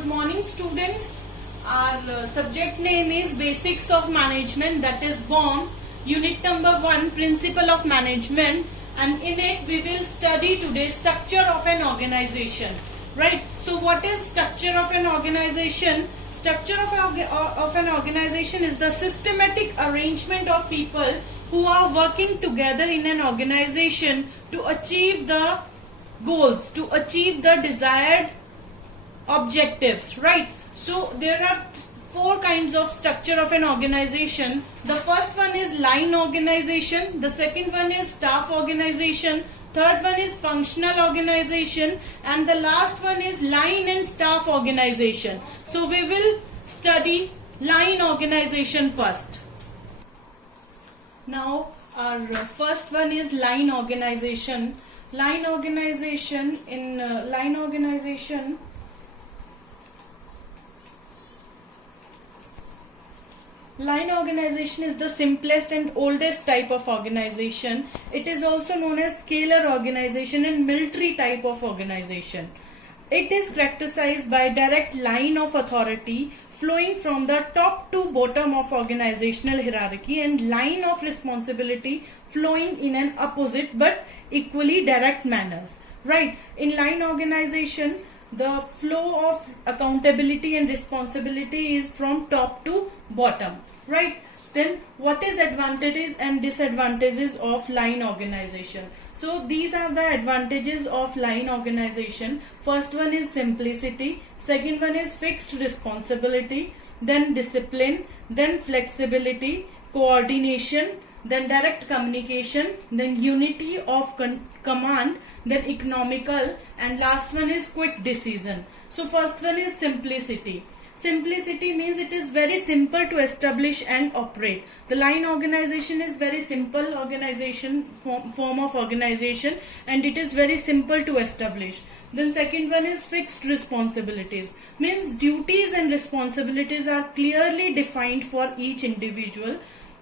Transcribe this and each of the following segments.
Good morning, students. Our subject name is Basics of Management, that is BOM, Unit number 1, Principle of Management, and in it we will study today structure of an organization. Right? So what is structure of an organization? Structure of an organization is the systematic arrangement of people who are working together in an organization to achieve the goals, to achieve the desired objectives, right? So there are four kinds of structure of an organization. The first one is line organization, the second one is staff organization, third one is functional organization, and the last one is line and staff organization. So we will study line organization first. Now our first one is line organization. Line organization is the simplest and oldest type of organization. It is also known as scalar organization and military type of organization. It is characterized by direct line of authority flowing from the top to bottom of organizational hierarchy and line of responsibility flowing in an opposite but equally direct manners. Right? In line organization, the flow of accountability and responsibility is from top to bottom. Right? Then what is advantages and disadvantages of line organization? So these are the advantages of line organization. First one is simplicity, second one is fixed responsibility, then discipline, then flexibility, coordination, then direct communication, then unity of command, then economical, and last one is quick decision. So first one is simplicity. Simplicity means it is very simple to establish and operate. The line organization is very simple organization, form of organization, and it is very simple to establish. Then second one is fixed responsibilities. Means duties and responsibilities are clearly defined for each individual,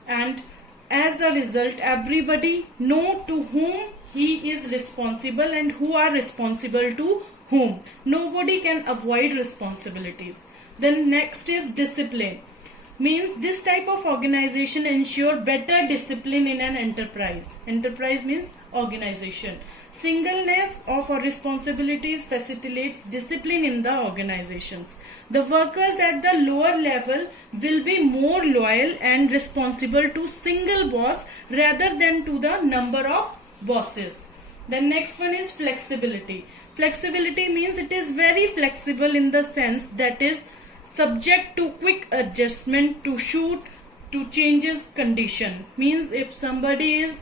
and as a result everybody know to whom he is responsible and who are responsible to whom. Nobody can avoid responsibilities. Then next is discipline. Means this type of organization ensure better discipline in an enterprise. Enterprise means organization. Singleness of our responsibilities facilitates discipline in the organizations. The workers at the lower level will be more loyal and responsible to single boss rather than to the number of bosses. The next one is flexibility. Flexibility means it is very flexible in the sense that is subject to quick adjustment to suit to changes condition. Means if somebody is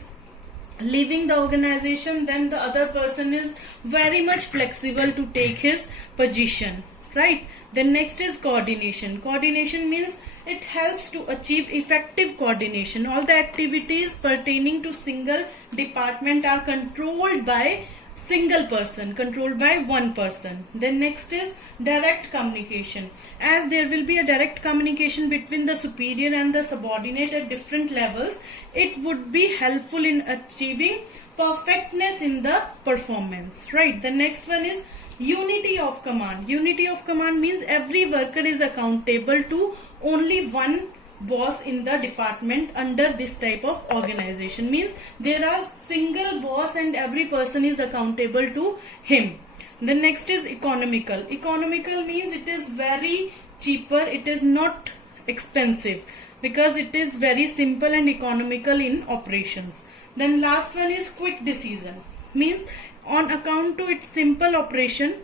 leaving the organization, then the other person is very much flexible to take his position. Right? Then next is coordination. Coordination means it helps to achieve effective coordination. All the activities pertaining to single department are controlled by single person, controlled by one person. Then next is direct communication. As there will be a direct communication between the superior and the subordinate at different levels, it would be helpful in achieving perfectness in the performance. Right? The next one is unity of command. Unity of command means every worker is accountable to only one boss in the department under this type of organization. Means there are single boss and every person is accountable to him. The next is economical. Economical means it is very cheaper, it is not expensive because it is very simple and economical in operations. Then last one is quick decision. Means on account to its simple operation,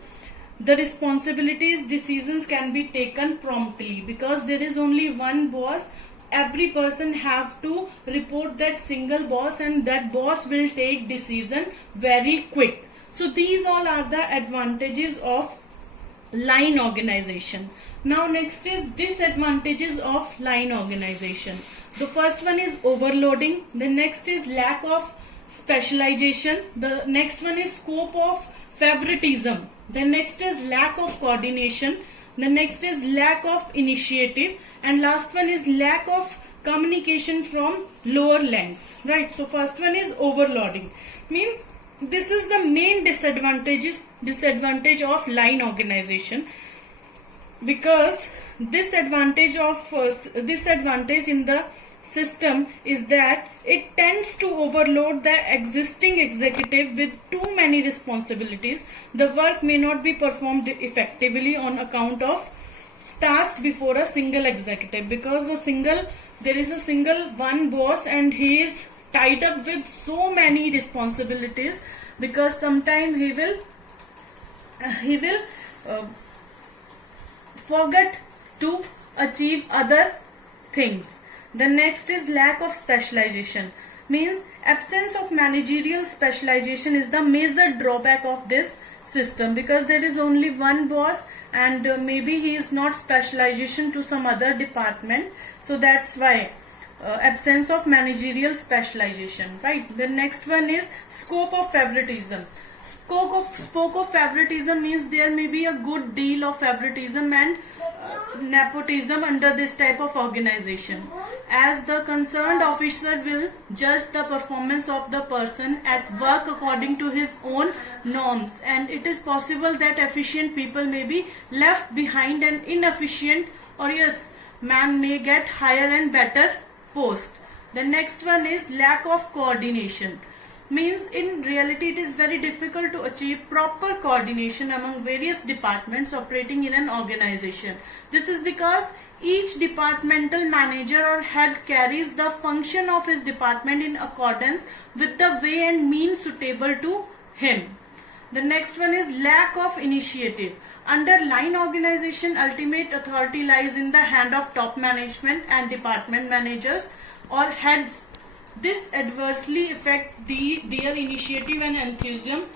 the responsibilities, decisions can be taken promptly because there is only one boss. Every person have to report that single boss and that boss will take decision very quick. So these all are the advantages of line organization. Now next is disadvantages of line organization. The first one is overloading. The next is lack of specialization. The next one is scope of favoritism. The next is lack of coordination. The next is lack of initiative. And last one is lack of communication from lower lengths. Right? So first one is overloading. Means this is the main disadvantage of line organization. because disadvantage in the system is that it tends to overload the existing executive with too many responsibilities. The work may not be performed effectively on account of task before a single executive, because there is a single one boss and he is tied up with so many responsibilities, because sometimes he will forget to achieve other things. The next is lack of specialization, means absence of managerial specialization is the major drawback of this system, because there is only one boss and maybe he is not specialization to some other department, so that's why absence of managerial specialization, right? The next one is scope of favoritism. Scope of favoritism means there may be a good deal of favoritism and nepotism under this type of organization, as the concerned officer will judge the performance of the person at work according to his own norms, and it is possible that efficient people may be left behind and inefficient or man may get higher and better post. The next one is lack of coordination, means in reality it is very difficult to achieve proper coordination among various departments operating in an organization. This is because each departmental manager or head carries the function of his department in accordance with the way and means suitable to him. The next one is lack of initiative. Under line organization, ultimate authority lies in the hand of top management and department managers or heads. This adversely affects their initiative and enthusiasm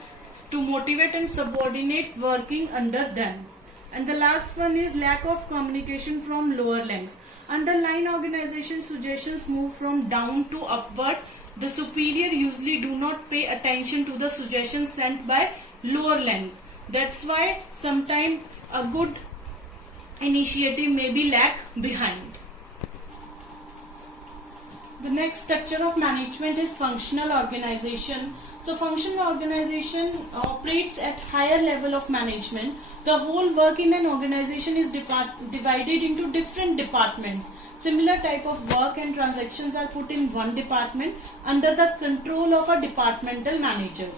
to motivate and subordinate working under them. And the last one is lack of communication from lower ranks. Under line organization, suggestions move from down to upward. The superior usually do not pay attention to the suggestions sent by lower rank. That's why sometimes a good initiative may be lag behind. The next structure of management is functional organization. So functional organization operates at higher level of management. The whole work in an organization is divided into different departments. Similar type of work and transactions are put in one department under the control of a departmental manager.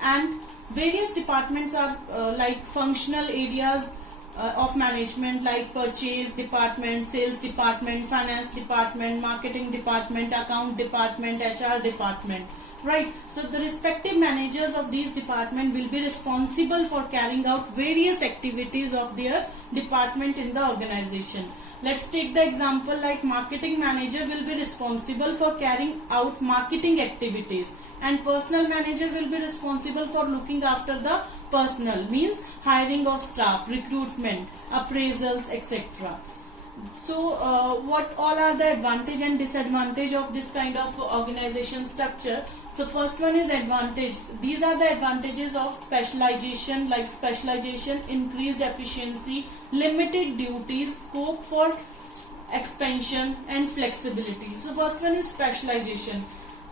And various departments are like functional areas of management, like purchase department, sales department, finance department, marketing department, account department, HR department, right? So the respective managers of these departments will be responsible for carrying out various activities of their department in the organization. Let's take the example like marketing manager will be responsible for carrying out marketing activities, and personal manager will be responsible for looking after the personal, means hiring of staff, recruitment, appraisals, etc. So what all are the advantage and disadvantage of this kind of organization structure? So first one is advantage. These are the advantages of specialization, like specialization, increased efficiency, limited duties, scope for expansion and flexibility. So first one is specialization,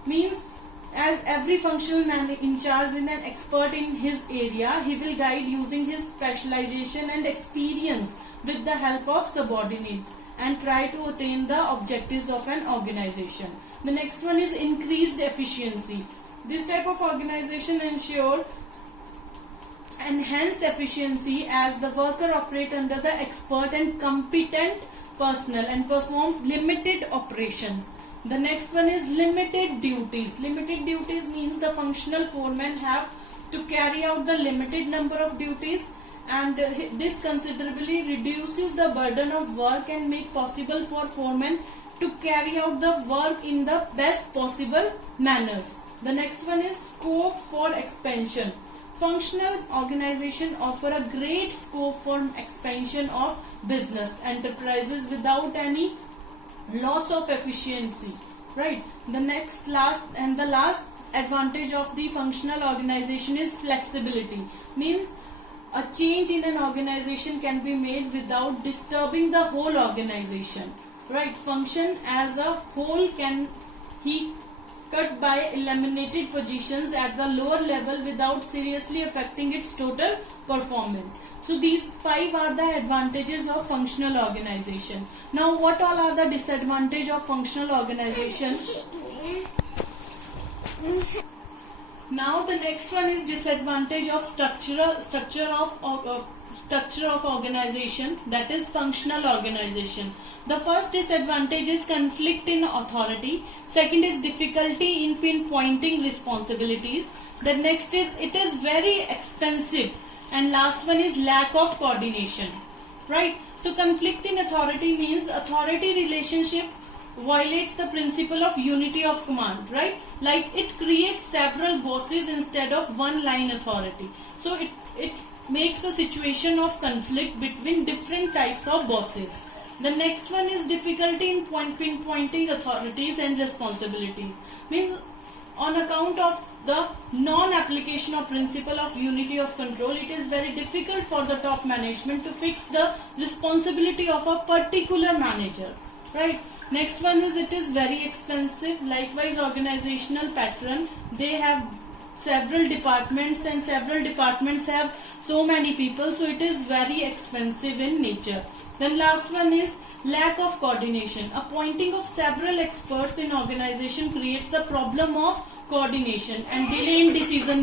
means as every functional man in charge is an expert in his area, he will guide using his specialization and experience with the help of subordinates and try to attain the objectives of an organization. The next one is increased efficiency. This type of organization ensure enhanced efficiency as the worker operate under the expert and competent personnel and perform limited operations. The next one is limited duties. Limited duties means the functional foreman have to carry out the limited number of duties, and this considerably reduces the burden of work and make possible for foremen to carry out the work in the best possible manners. The next one is scope for expansion. Functional organization offer a great scope for expansion of business enterprises without any loss of efficiency, right? The last advantage of the functional organization is flexibility, means a change in an organization can be made without disturbing the whole organization, right? Function as a whole cut by eliminated positions at the lower level without seriously affecting its total performance. So these 5 are the advantages of functional organization. Now what all are the disadvantages of functional organization? Now the next one is disadvantage of structure of organization, that is functional organization. The first disadvantage is conflict in authority. Second is difficulty in pinpointing responsibilities. The next is it is very expensive, and last one is lack of coordination. Right? So conflict in authority means authority relationship violates the principle of unity of command, right? Like it creates several bosses instead of one line authority. So it makes a situation of conflict between different types of bosses. The next one is difficulty in pinpointing authorities and responsibilities. Means on account of the non-application of principle of unity of control, it is very difficult for the top management to fix the responsibility of a particular manager. Right. Next one is it is very expensive. Likewise, organizational pattern. They have several departments and several departments have so many people. So it is very expensive in nature. Then last one is lack of coordination. Appointing of several experts in organization creates a problem of coordination and delay in decision